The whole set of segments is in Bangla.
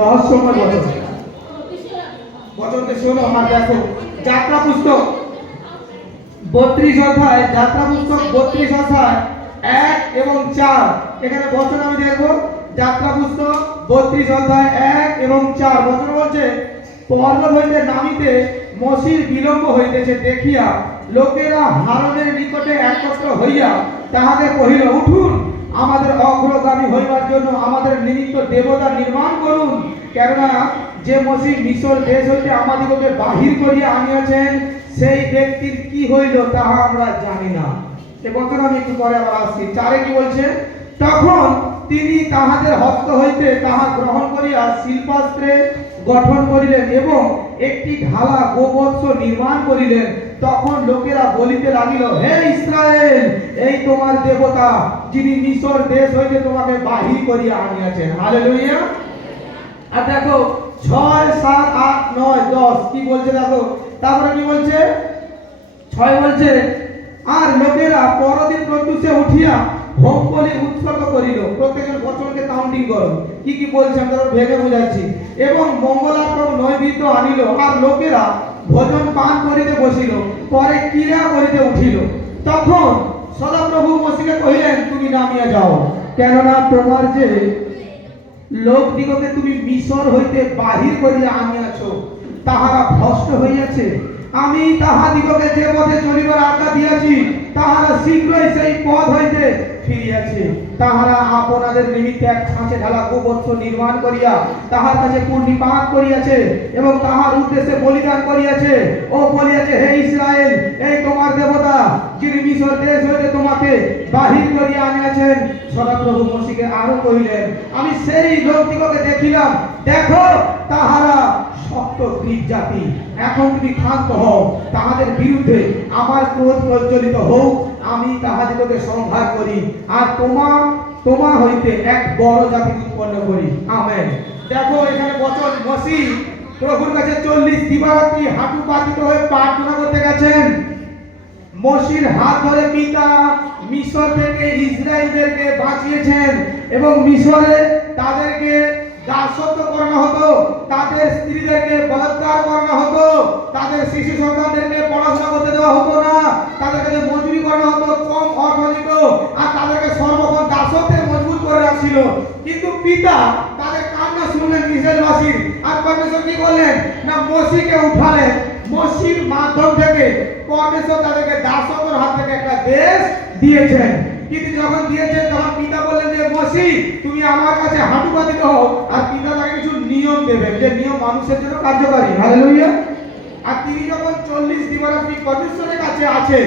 রহস্যময় বচন। বচনকে শোনো আর দেখো। যাত্রা পুস্তক 32 অধ্যায়, যাত্রা পুস্তক 32 অধ্যায় 1 এবং 4, এখানে বচন আমি দেখব। যাত্রা পুস্তক 32 অধ্যায় 1 এবং 4 বচন বলছে, পর্বত হইতে নামিতে মসির বিলম্ব হইতেছে দেখিয়া লোকেরা হারনের নিকটে একত্র হইয়া তাহাকে কহিল, উঠুন, আমাদের অগ্রগামী হইবার জন্য আমাদের নিমিত্ত দেবতা নির্মাণ করুন, কেননা যে মসি মিশর দেশ হইতে আমাদিগকে বাহির করিয়া আনিয়াছেন সেই ব্যক্তির কি হইল তাহা আমরা জানি না। এ বচন আমি একটু পরে আবার আসছি। 4 কি বলছে, তখন তিনি তাহাদের হস্ত হইতে তাহা গ্রহণ করিয়া শিল্পাস্ত্রে গঠন করিলেন এবং একটি ঢালা গোবৎস নির্মাণ করিলেন। তখন লোকেরা বলিতে লাগিল, হে ইসরায়েল, এই তোমার দেবতা, যিনি মিশর দেশ হইতে তোমাকে বাহির করিয়া আনিয়াছেন। হালেলুয়া। আর দেখো 6, 7, 8, 9, 10 কি বলছে দেখো। তারপরে কি বলছে, 6 বলছে, আর লোকেরা পরদিন প্রত্যুষে উঠিয়া হোম বলি উৎসর্গ করিল। প্রত্যেকের বচনকে কাউন্টিং করো, কি কি বলছে আমরা ভেবে বুঝাচ্ছি। এবং মঙ্গলার্পণ নৈবেদ্য আনিল, আর লোকেরা ভোজন পান করিতে বসিল, পরে ক্রিয়া করিতে উঠিল। তখন সদাপ্রভু মসিকে কহিলেন, তুমি নামিয়া যাও, কেননা তোমার যে লোকদিগকে তুমি মিশর হইতে বাহির করিয়া আনিয়াছ তাহারা ভ্রষ্ট হইয়াছে। আমি তাহাদিগকে যে পথে চলিবার আজ্ঞা দিয়াছি তাহারা শীঘ্রই সেই পথ হইতে ফিরিয়াছে। তাহারা আপনাদের নিমিত্তে এক ছাঁচে ঢালা গোবৎস নির্মাণ করিয়া তাহার কাছে পূর্ণিপাত করিয়াছে এবং তাহার উদ্দেশ্যে বলিদান করিয়াছে ও বলিয়াছে, হে ইসরায়েল, এই তোমার দেবতা, যিনি মিশর দেশ হইতে তোমাকে বাহির করিয়া আনিয়াছেন। সদাপ্রভু মসিকে আরো কহিলেন, আমি সেই লোকদিগকে দেখিলাম, দেখো তাহারা শক্ত গ্রীক জাতি। এখন তুমি ক্ষান্ত হও, তাহাদের বিরুদ্ধে আমার ক্রোধ প্রজ্বলিত হোক, আমি তাহাদিগকে সংহার করি আর তোমার হইতে এক বড় জাতি উৎপন্ন করি। আমেন। দেখো এখানে বচন, মসি প্রভুর কাছে 40 দিবারাত্রি হাঁটু পাতিত হয়ে প্রার্থনা করতে গেছেন। মসির হাত ধরে পিতা মিশর থেকে ইসরায়েলদেরকে বাঁচিয়েছেন এবং মিশরে তাদেরকে দাসত্ব করানো হতো, তাদের স্ত্রীদেরকে বলাৎকার করানো হতো, তাদের শিশু সন্তানদেরকে পড়াশোনা করতে দেওয়া হতো না, তাদেরকে মজুরি করানো হতো, কম অর্থ দিত আর তাদেরকে সর্বক্ষণ দাসত্বে মজবুত করে রাখছিল। কিন্তু পিতা তাদের কান্না শুনলেন ইসরায়েলবাসীর, আর পরমেশ্বর কি করলেন না, মসিকে উঠালেন। মসির মাধ্যম থেকে পরমেশ্বর তাদেরকে দাসত্বের হাত থেকে একটা দেশ দিয়েছেন। কিন্তু যখন দিয়েছেন তখন পিতা বললেন যে, মসি তুমি আমার কাছে হাঁটু পাতিত হও, আর পিতা তাকে কিছু নিয়ম দেবেন, যে নিয়ম মানুষের জন্য কার্যকারী। হালেলুয়া। আর তিনি যখন 40 দিবারাত্রি পরমেশ্বরের কাছে আছে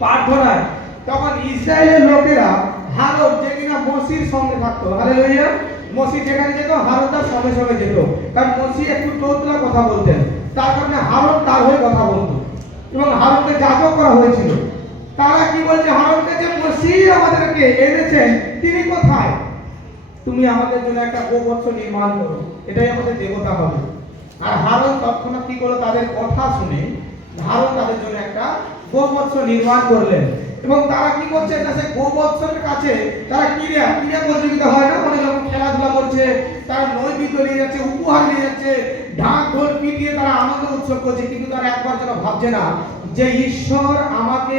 প্রার্থনায়, তখন ইসরায়েলের লোকেরা হারন, যে কিনা মসির সঙ্গে থাকতো, হালেলুয়া, মসি যেখানে যেত হারন তার সঙ্গে সঙ্গে যেত, কারণ মসি একটু তোতলা কথা বলতেন, তার কারণে হারন তার হয়ে কথা বলতো এবং হারনকে যাজক করা হয়েছিল। তারা কি বলছে হারনকে, যে মসি আমাদেরকে এনেছেন, তিনি কোথায়? তুমি আমাদের জন্য একটা গোবৎস নির্মাণ করো, এটাই আমাদের দেবতা হবে। আর হারন তৎক্ষণাৎ কি করলো, তাদের কথা শুনে হারন তাদের জন্য একটা গোবৎস নির্মাণ করলেন। এবং তারা কি করছে, না সে গোবৎসের কাছে তারা ক্রিয়া প্রতিযোগিতা হয় না, মানে যখন খেলাধুলা করছে, তারা নৈবেদ্য নিয়ে যাচ্ছে, উপহার নিয়ে যাচ্ছে, ঢাক ঢোল পিটিয়ে তারা আনন্দ উৎসব করছে। কিন্তু তারা একবার যেন ভাবছে না যে ঈশ্বর আমাকে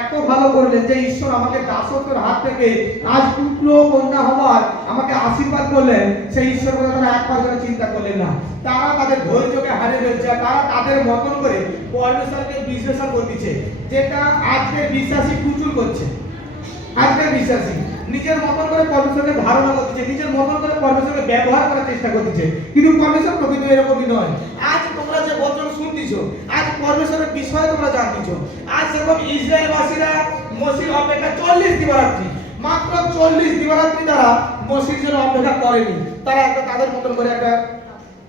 এত ভালো করলেন, যে ঈশ্বর আমাকে দাসত্বের হাত থেকে আজ পুত্র কন্যা হওয়ার আমাকে আশীর্বাদ করলেন, সেই ঈশ্বর কথা তারা একবার যেন চিন্তা করলেন না। তারা তাদের ধৈর্যকে হারিয়ে ফেলছে, তারা তাদের মতন করে পরমেশ্বরকে বিশ্লেষণ করতেছে, যেটা আজকের বিশ্বাসী প্রচুর করছে। আজকের বিশ্বাসী নিজের মতন করে পরমেশ্বরকে ধারণা করতেছে, নিজের মতন করে পরমেশ্বরকে ব্যবহার করার চেষ্টা করতেছে, কিন্তু পরমেশ্বর প্রকৃত এরকমই নয়। আজ তোমরা যে বচন শুনতেছো, আজ পরমেশ্বরের বিষয়ে তোমরা জানতেছো। আজ যেরকম ইসরায়েলবাসীরা মসির অপেক্ষা 40 দিবারাত্রি, মাত্র 40 দিবারাত্রি তারা মসির জন্য অপেক্ষা করেনি। তারা একটা তাদের মতন করে একটা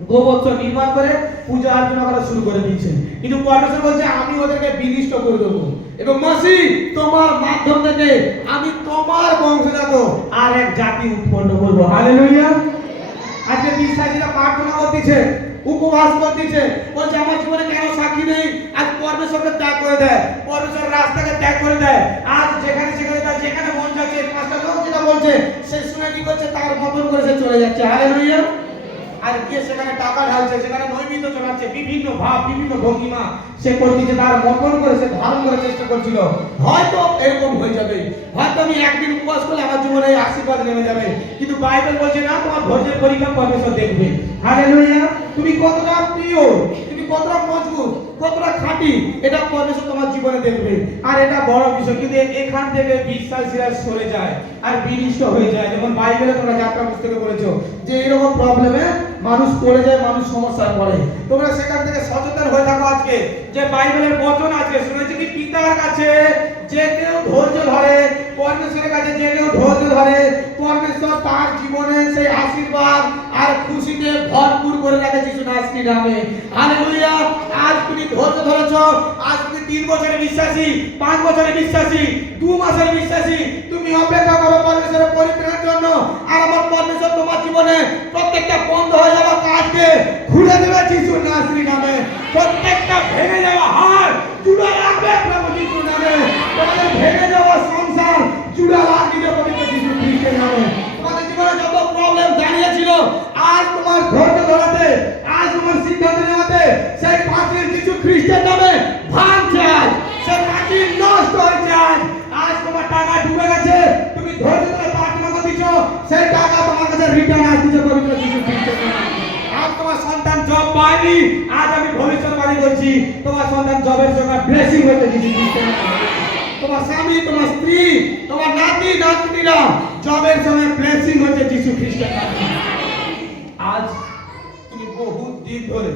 গোবৎস নির্মাণ করে পূজা অর্চনা করা শুরু করে দিয়েছে। কিন্তু পরমেশ্বর বলছে, আমি ওদেরকে বিনষ্ট করে দেবো এবং মসি তোমার মাধ্যম থেকে আমি তোমার বংশজাত আর এক জাতি উৎপন্ন করবো। হালেলুয়া। আজকে বিশ্বাসীরা প্রার্থনা করতেছে, উপবাস করতেছে, বলছে আমার জীবনে কেন সাক্ষী নেই। আজ পরমেশ্বরকে ত্যাগ করে দেয়, পরমেশ্বরের রাস্তাকে ত্যাগ করে দেয়। আজ যেখানে সেখানে তার যেখানে মন যাচ্ছে, পাঁচটা লোক যেটা বলছে সে শুনে কি করছে, তার মতন করে সে চলে যাচ্ছে। হালেলুয়া। আর গিয়ে সেখানে টাকা ঢালছে, সেখানে নৈমিত্য চলাচ্ছে, বিভিন্ন ভাব বিভিন্ন ভঙ্গিমা সে করতেছে, তার মতন করে সে ধারণ করার চেষ্টা করছিল। হয়তো এরকম হয়ে যাবে, হয়তো আমি একদিন উপবাস করলে আমার জীবনে এই আশীর্বাদ নেমে যাবে, কিন্তু বাইবেল বলছে না, তোমার ধৈর্যের পরীক্ষা পরমেশ্বর দেখবে। হালেলুয়া। তুমি কতটা প্রিয়, তুমি কতটা মজবুত, কতটা খাঁটি, এটা পরমেশ্বর তোমার জীবনে দেখবে। আর এটা বড় বিষয়। কিন্তু এখান থেকে বিশ্বাসীরা সরে যায় আর বিনিষ্ট হয়ে যায়। যেমন বাইবেলে তোমরা যাত্রা পুস্তকে পড়েছো যে এরকম প্রবলেমে মানুষ পড়ে যায়, মানুষ সমস্যায় পড়ে। তোমরা সেখান থেকে সচেতন হয়ে থাকো আজকে, যে বাইবেলের বচন আছে, শুনেছি কি পিতার কাছে যে কেউ ধৈর্য ধরে, পরমেশ্বরের কাছে যে কেউ ধৈর্য ধরে, পরমেশ্বর তার জীবনে সেই আশীর্বাদ আর খুশিতে ভরপুর করে রাখে যিশু নাসরির নামে। হালেলুয়া। আজ তুমি ধৈর্য ধরেছো, আজ তুমি 3 বছরের বিশ্বাসী, 5 বছরের বিশ্বাসী, 2 মাসের বিশ্বাসী, তুমি অপেক্ষা করো পরমেশ্বরের পরিত্রাণের জন্য। আর আমার পরমেশ্বর তোমার জীবনে প্রত্যেকটা বন্ধ হয়ে যাওয়া কাজকে খুলে দেবে যিশু নাসরির নামে। প্রত্যেকটা ভেঙে যাওয়া হাড় জুড়ে রাখবে প্রভু যিশু নামে। তোমাদের ভেঙে যাওয়া সংসার জুড়ে রাখবে পবিত্র যিশু খ্রিস্টের নামে। তোমাদের জীবনে যত প্রবলেম দাঁড়িয়েছিল, আজ তোমার ধৈর্য ধরাতে, আজ তোমার সিদ্ধান্ত নেওয়াতে সেই পাঁচিল যিশু খ্রিস্টের নামে ভাঙছে। আজ সেই পাঁচিল নষ্ট হয়েছে। আজ তোমার টাকা ডুবে গেছে, তুমি ধৈর্য ধরে প্রার্থনা করছো, সেই টাকা তোমার কাছে রিটার্ন আসছে পবিত্র যিশু খ্রিস্টের নামে। আজ তোমার সন্তান জব পায়নি, আজ আমি ভবিষ্যৎবাণী করছি তোমার সন্তান জবের জন্য ব্লেসিং হতে যিশু খ্রিস্টের নামে। তোমার স্বামী, তোমার স্ত্রী, তোমার নাতি নাতনিরা জবের সময় ব্লেসিং হচ্ছে যিশু খ্রিস্টের নামে। আজ তুমি বহুত দিন ধরে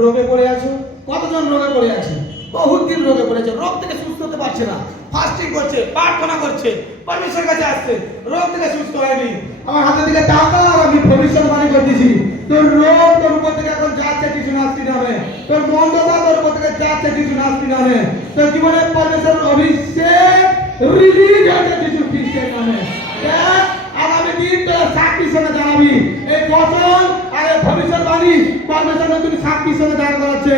রোগে পড়ে আছো। কতজন রোগে পড়ে আছে? বহুত দিন রোগে পড়েছে, রোগ থেকে সুস্থ হতে পারছে না, ফাস্টিং করছে, প্রার্থনা করছে, পরমেশ্বরের কাছে আসছে, রোগ থেকে সুস্থ হয়নি। আমার হাতে দিকে টাকা আর আমি ভবিষ্যৎবাণী করতেছি, তোর রোগ তোর উপর থেকে এখন যাচ্ছে যিশু নাসরির নামে, তোর মন্দতা তোর উপর থেকে যাচ্ছে যিশু নাসরির নামে, তোর জীবনে পরমেশ্বরের অভিষেক রিলিজ হচ্ছে যিশু খ্রিস্টের নামে। আগামী দিন তোর সাক্ষী সঙ্গে জানাবি এই বচন আর এই ভবিষ্যৎবাণী পরমেশ্বর নতুন সাক্ষী সঙ্গে দাঁড় করাচ্ছে।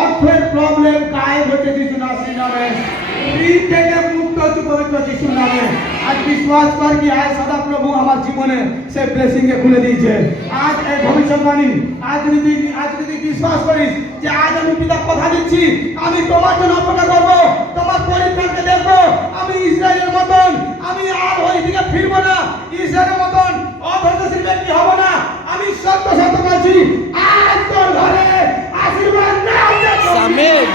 অর্থের প্রবলেম গায়েব হচ্ছে যিশু নাসরির নামে। ঋণ থেকে মুক্ত হচ্ছে পবিত্র যিশুর নামে। আজ বিশ্বাস কর কি আজ সদা প্রভু আমার জীবনে সে ব্লেসিং কে খুলে দিয়েছে। আজ এই ভবিষ্যৎবাণী, আজ যদি তুই বিশ্বাস করিস যে আজ আমি পিতা কথা দিচ্ছি, আমি তোমার জন্য অপেক্ষা করবো, তোমার পরিত্রাণকে দেখবো। আমি ইসরায়েলের মতন আমি আর ওই দিকে ফিরবো না, ইসরায়েলের মতন অধৈর্যশীল ব্যক্তি হব না। আমি সত্য সত্য বলছি, আজ তোর ঘরে আশীর্বাদ না হচ্ছে আমেন।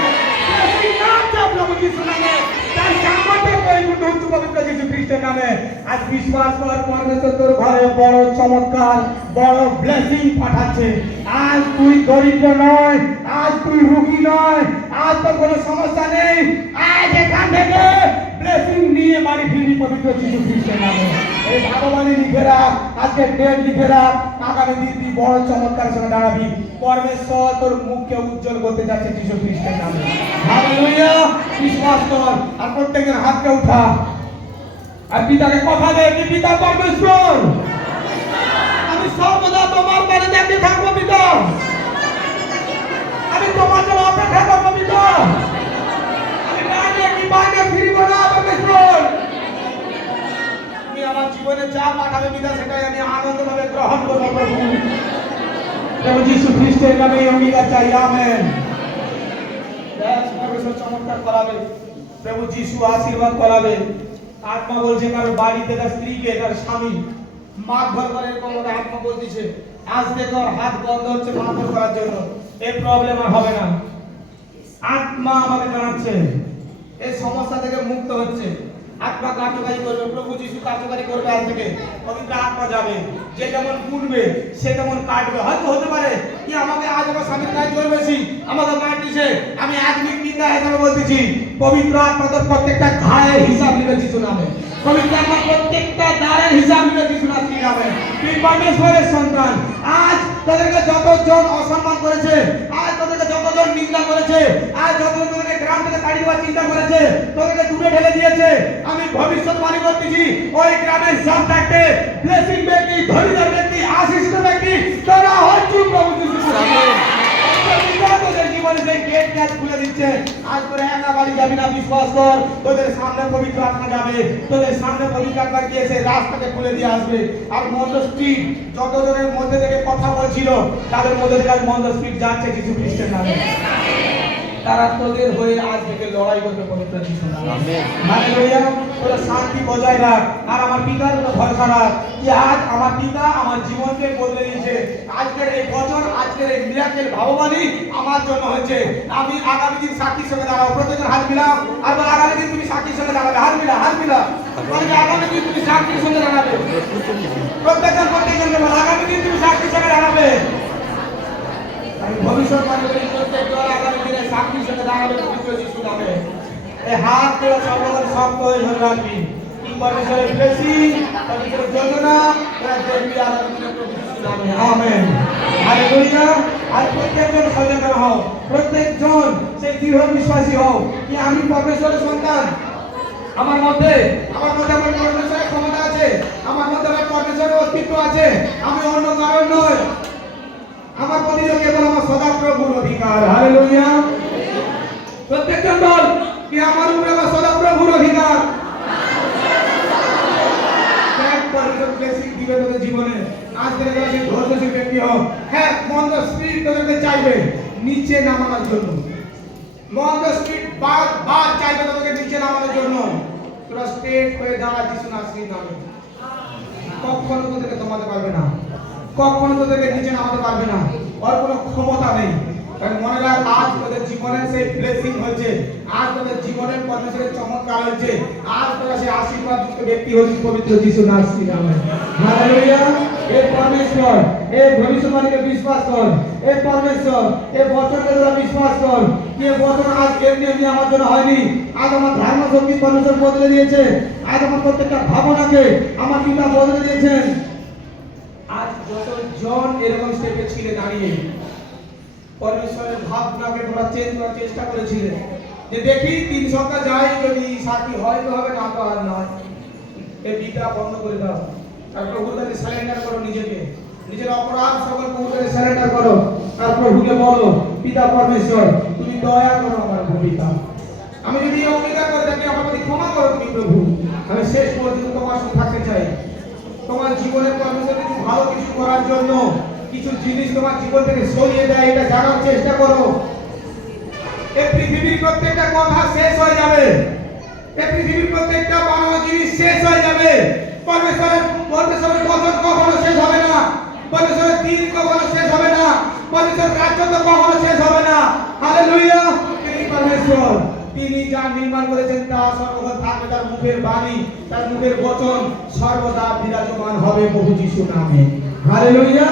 প্রভু যিশু নামে তার সামর্থ্য পরিপূর্ণ হচ্ছে পবিত্র যিশু খ্রিস্টের নামে। আজ বিশ্বাস কর পরমেশ্বর তোর ঘরে বড় চমৎকার বড় ব্লেসিং পাঠাচ্ছে। আজ তুই দরিদ্র নয়, আজ তুই রোগী নয়, আজ তোর কোনো সমস্যা নেই। আজ এখান থেকে ব্লেসিং নিয়ে বাড়ি ফিরবি পবিত্র যিশু খ্রিস্টের নামে। এই ভাগবাণী লিখে রাখ, আজকে ডেট লিখে রাখ, আগামী দিন তুই বড় চমৎকার সঙ্গে দাঁড়াবি। পরমেশ্বর তোর মুখকে উজ্জ্বল করতে যাচ্ছে যিশু খ্রিস্টের নামে। হালেলুয়া। বিশ্বাস কর আর প্রত্যেকের হাতকে উঠা আর পিতাকে কথা দে কি পিতা পরমেশ্বর আমি সর্বদা তোমার বাড়ি দেখতে থাকবো পিতা, আমি তোমার জন্য অপেক্ষা করবো পিতা, আমি বাইরে ফিরব না পরমেশ্বর। তুমি আমার জীবনে যা পাঠাবে পিতা সেটাই আমি আনন্দভাবে গ্রহণ করবো প্রভু যিশু খ্রিস্টের নামে অঙ্গীকার চাই আমেন। পরমেশ্বর চমৎকার করাবে, প্রভু যিশু আশীর্বাদ করাবে। আত্মা বলছে কারো বাড়িতে তার স্ত্রীকে তার স্বামী মারধর করে, এরকম ওরা আত্মা বলতেছে আজ থেকে ওর হাত বন্ধ হচ্ছে মারধর করার জন্য, এই প্রবলেম আর হবে না। আত্মা আমাকে জানাচ্ছে এই সমস্যা থেকে মুক্ত হচ্ছে। আত্মা কার্যকারী করবে, প্রভু যিশু কার্যকারী করবে। আজ থেকে পবিত্র আত্মা যাবে, যে যেমন কুটবে সে তেমন কাটবে। হয়তো হতে পারে কি আমাকে আজ আমার স্বামীর কাজ জোর বেশি আমাকে মারতেছে, আমি আধুনিক নিন্দা হিসাবে বলতেছি, পবিত্র আত্মা তোর প্রত্যেকটা ঘায়ের হিসাব নেবে যিশু নামে। পবিত্র আত্মা প্রত্যেকটা দ্বারের হিসাব নেবে যিশু নামে। তুই পরমেশ্বরের সন্তান। আজ তাদেরকে যতজন অসম্মান করেছে, আজ তাদেরকে যতজন নিন্দা করেছে, আজ যতজন তোদেরকে গ্রাম থেকে তাড়িয়ে দেওয়ার চিন্তা করেছে, তোদেরকে দূরে ঠেলে দিয়েছে, আমি ভবিষ্যৎবাণী করতেছি ওই গ্রামের সব থাকতে ব্লেসিং ব্যক্তি, ধনীধর ব্যক্তি, আশীষিত ব্যক্তি তারা হচ্ছে প্রভু যিশু। আমেন। তোদের জীবনে সেই গেট খুলে দিচ্ছে। দিচ্ছে, আজ করে একা বাড়ি যাবি না, বিশ্বাস কর, তোদের সামনে পবিত্র আত্মা যাবে, তোদের সামনে পবিত্র আত্মা গিয়ে সেই রাস্তাকে খুলে দিয়ে আসবে। আর মন্দ স্পিড যতজনের মধ্যে থেকে কথা বলছিল, তাদের মধ্যে থেকে আজ মন্দ স্পিড যাচ্ছে কিছু খ্রিস্টান নামে। তারা তোদের হয়ে আজ থেকে লড়াই করবে পবিত্র যিশু নামে। আমেন। হালেলুয়া। তোরা শান্তি বজায় রাখ। আর আমার পিতার উপর ভরসা রাখ যে আজ আমার পিতা আমার জীবনকে বদলে দিয়েছে। আজকের এই বচন, আজকের এই মিরাকেল ভাববাণী আমার জন্য হয়েছে। আমি আগামী দিন সাক্ষীর সঙ্গে দাঁড়াবো। প্রত্যেকজন হাত মিলাও। আর আগামী দিন তুমি সাক্ষীর সঙ্গে দাঁড়াবে। হাত মিলা, হাত মিলা। বলে আগামী দিন তুমি সাক্ষীর সঙ্গে দাঁড়াবে। প্রত্যেকজনকে বলো আগামী দিন তুমি সাক্ষীর সঙ্গে দাঁড়াবে। ভবিষ্যৎবাণী করি প্রত্যেকজন আগামী দিনে সাক্ষীর সঙ্গে দাঁড়াবে পবিত্র যিশু নামে। এই হাত তোরা সর্বদা শক্ত হয়ে ধরে রাখবি। কি পরমেশ্বরের ব্লেসিং, পরমেশ্বরের যোজনা তোরা দেখবি আগামী দিনে পবিত্র যিশু নামে। আমেন। হালেলুয়া। আর প্রত্যেকজন সচেতন হও, প্রত্যেকজন সেই দৃঢ় বিশ্বাসী হও কি আমি পরমেশ্বরের সন্তান। আমার মধ্যে আমার পরমেশ্বরের ক্ষমতা আছে, আমার মধ্যে আমার পরমেশ্বরের অস্তিত্ব আছে। আমি অন্য কারণ নয়। আমার প্রতিযোগ কেবল আমার সদাপ্রভুর অধিকার। হালেলুয়া। প্রত্যেকজন বল কি আমার উপরে আমার সদাপ্রভুর অধিকার। ব্লেসিং দিবে তোদের জীবনে। আজ থেকে তোরা সেই ধৈর্যশীল ব্যক্তি হও। হ্যাঁ, মন্দ স্পিরিট তোদেরকে চাইবে নিচে নামানোর জন্য। মন্দ স্পিরিট বার চাইবে তোদেরকে নিচে নামানোর জন্য। তোরা স্ট্রেট হয়ে দাঁড়া যিশু নাসির নামে। কখনো তোদেরকে দমাতে পারবে না, কখনো তোদেরকে নিচে নামাতে পারবে না। ওর কোনো ক্ষমতা নেই। কারণ মনে রাখ, আজ তোদের জীবনের সেই ব্লেসিং হয়েছে, আজ তোদের জীবনের পরমেশ্বরের চমৎকার হয়েছে, আজ তোরা সেই আশীর্বাদ যুক্ত ব্যক্তি হয়েছিস পবিত্র যিশু নাসির নামে। হালেলুয়া। এই পরমেশ্বর এই ভবিষ্যৎবাণীকে বিশ্বাস কর। এই পরমেশ্বর এই বচনকে তোরা বিশ্বাস কর। কি এই বচন আজ এমনি এমনি আমার জন্য হয়নি। আজ আমার ধারণা শক্তি পরমেশ্বর বদলে দিয়েছে। আজ আমার প্রত্যেকটা ভাবনাকে আমার পিতা বদলে দিয়েছেন। আজ যতজন এরকম স্টেপে ছিলে দাঁড়িয়ে পরমেশ্বরের ভাবনাকে তোমরা চেঞ্জ করার চেষ্টা করেছিলে যে দেখি 3 সপ্তাহ যাই, যদি সাথী হয় তো হবে, না তো আর নয়। এই বিটা বন্ধ করে দাও। আর প্রভুর কাছে সারেন্ডার করো নিজেকে, নিজের অপরাধ সকল প্রভুর কাছে সারেন্ডার করো। আর প্রভুকে বলো পিতা পরমেশ্বর তুমি দয়া করো আমার পিতা। আমি যদি অঙ্গীকার করে থাকি আমার প্রতি ক্ষমা করো তুমি প্রভু। আমি শেষ পর্যন্ত তোমার সাথে থাকতে চাই। তোমার জীবনে পরমেশ্বর কিছু ভালো কিছু করার জন্য কিছু জিনিস তোমার জীবন থেকে সরিয়ে দেয়, এটা জানার চেষ্টা করো। এই পৃথিবীর প্রত্যেকটা কথা শেষ হয়ে যাবে। এই পৃথিবীর প্রত্যেকটা বানানো জিনিস শেষ হয়ে যাবে। পরমেশ্বরের বচন কখনো শেষ হবে না। পরমেশ্বরের দিন কখনো শেষ হবে না। পরমেশ্বরের রাজত্ব কখনো শেষ হবে না। হালেলুয়া। তিনি পরমেশ্বর, তিনি যা নির্মাণ করেছেন তা সর্বদা থাকবে। তার মুখের বাণী, তার মুখের বচন সর্বদা বিরাজমান হবে প্রভু যিশু নামে। হালেলুয়া।